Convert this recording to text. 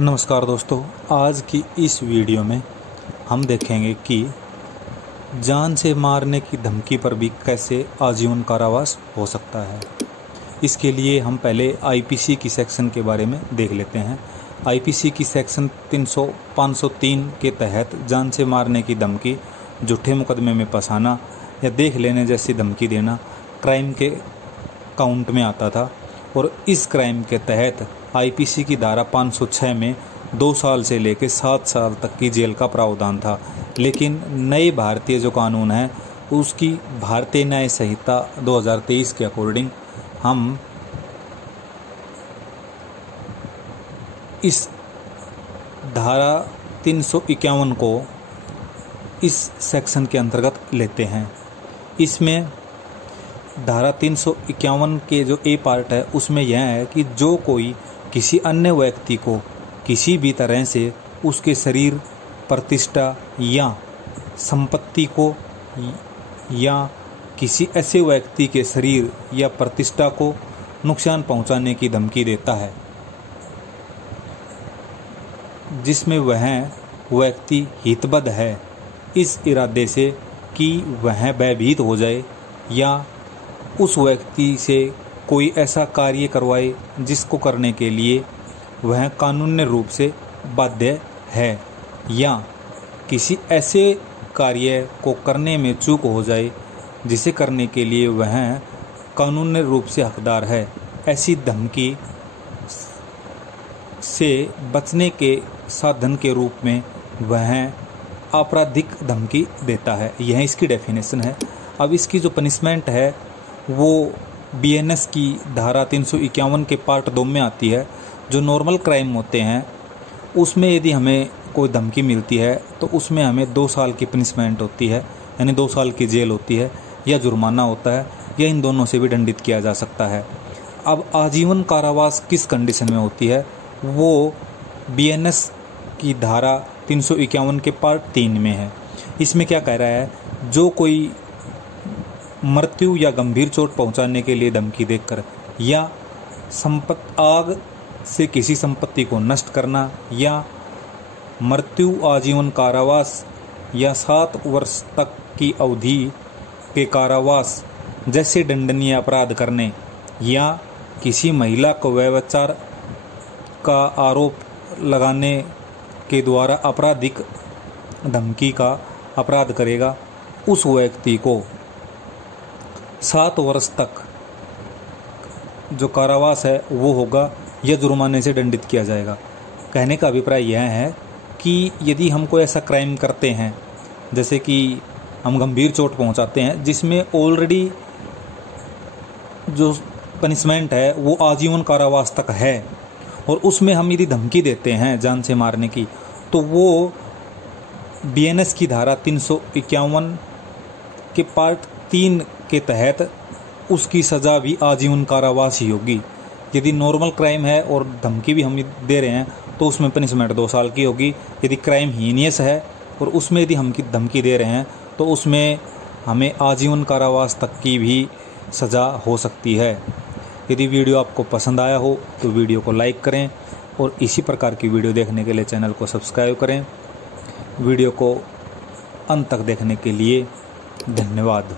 नमस्कार दोस्तों, आज की इस वीडियो में हम देखेंगे कि जान से मारने की धमकी पर भी कैसे आजीवन कारावास हो सकता है। इसके लिए हम पहले आईपीसी की सेक्शन के बारे में देख लेते हैं। आईपीसी की सेक्शन 503 के तहत जान से मारने की धमकी, झूठे मुकदमे में फंसाना या देख लेने जैसी धमकी देना क्राइम के काउंट में आता था और इस क्राइम के तहत आईपीसी की धारा 506 में 2 साल से लेकर 7 साल तक की जेल का प्रावधान था। लेकिन नए भारतीय जो कानून है उसकी भारतीय न्याय संहिता 2023 के अकॉर्डिंग हम इस धारा 351 को इस सेक्शन के अंतर्गत लेते हैं। इसमें धारा 351 के जो ए पार्ट है उसमें यह है कि जो कोई किसी अन्य व्यक्ति को किसी भी तरह से उसके शरीर, प्रतिष्ठा या संपत्ति को या किसी ऐसे व्यक्ति के शरीर या प्रतिष्ठा को नुकसान पहुंचाने की धमकी देता है जिसमें वह व्यक्ति हितबद्ध है इस इरादे से कि वह भयभीत हो जाए या उस व्यक्ति से कोई ऐसा कार्य करवाए जिसको करने के लिए वह कानूनी रूप से बाध्य है या किसी ऐसे कार्य को करने में चूक हो जाए जिसे करने के लिए वह कानूनी रूप से हकदार है। ऐसी धमकी से बचने के साधन के रूप में वह आपराधिक धमकी देता है। यह इसकी डेफिनेशन है। अब इसकी जो पनिशमेंट है वो बीएनएस की धारा 351 के पार्ट 2 में आती है। जो नॉर्मल क्राइम होते हैं उसमें यदि हमें कोई धमकी मिलती है तो उसमें हमें 2 साल की पनिशमेंट होती है, यानी 2 साल की जेल होती है या जुर्माना होता है या इन दोनों से भी दंडित किया जा सकता है। अब आजीवन कारावास किस कंडीशन में होती है वो बीएनएस की धारा 351 के पार्ट 3 में है। इसमें क्या कह रहा है, जो कोई मृत्यु या गंभीर चोट पहुंचाने के लिए धमकी देकर या आग से किसी संपत्ति को नष्ट करना या मृत्यु, आजीवन कारावास या 7 वर्ष तक की अवधि के कारावास जैसे दंडनीय अपराध करने या किसी महिला को व्यभिचार का आरोप लगाने के द्वारा आपराधिक धमकी का अपराध करेगा, उस व्यक्ति को 7 वर्ष तक जो कारावास है वो होगा या जुर्माने से दंडित किया जाएगा। कहने का अभिप्राय यह है कि यदि हम कोई ऐसा क्राइम करते हैं जैसे कि हम गंभीर चोट पहुंचाते हैं जिसमें ऑलरेडी जो पनिशमेंट है वो आजीवन कारावास तक है और उसमें हम यदि धमकी देते हैं जान से मारने की तो वो बीएनएस की धारा 351 के पार्ट 3 के तहत उसकी सज़ा भी आजीवन कारावास ही होगी। यदि नॉर्मल क्राइम है और धमकी भी हम दे रहे हैं तो उसमें पनिशमेंट 2 साल की होगी। यदि क्राइम हीनियस है और उसमें यदि हम धमकी दे रहे हैं तो उसमें हमें आजीवन कारावास तक की भी सज़ा हो सकती है। यदि वीडियो आपको पसंद आया हो तो वीडियो को लाइक करें और इसी प्रकार की वीडियो देखने के लिए चैनल को सब्सक्राइब करें। वीडियो को अंत तक देखने के लिए धन्यवाद।